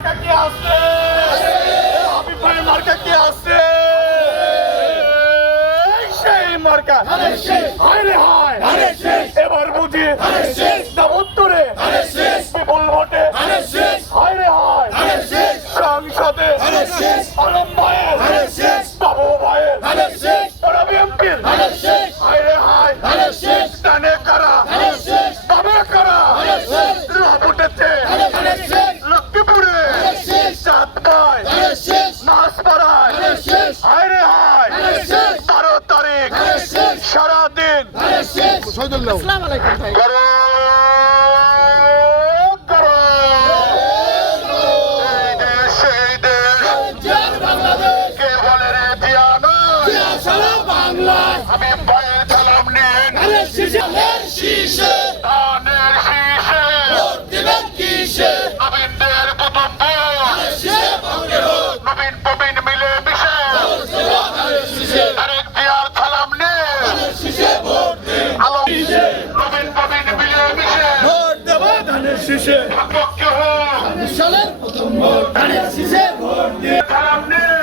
কে আছে? হাবিব ভাই মার্কা কে আছে? সেই মার্কা হায় রে হায়, এবার বুঝি না উত্তরে বিপুল ভোটে হায় রে হায়, সংসদে আলম ভাইয়ের বাবু ভাইয়ের ওরা বিএনপির হায় রে হায়, ডানে কারা বামে কারা রব উঠেছে লক্ষ্মীপুরে চাঁদপাই মাসপাড়ায় হায় রে হায়, 12 তারিখ সারাদিন আসসালামু আলাইকুম ভাই। আমি পায়ের সালাম নিন নবীনদের প্রথম নবীন প্রবীণ মিলে মিশে আরেক দিয়ার সালাম নিন নবীন প্রবীণ মিলে মিশে পক্ষে হোক সালাম নিন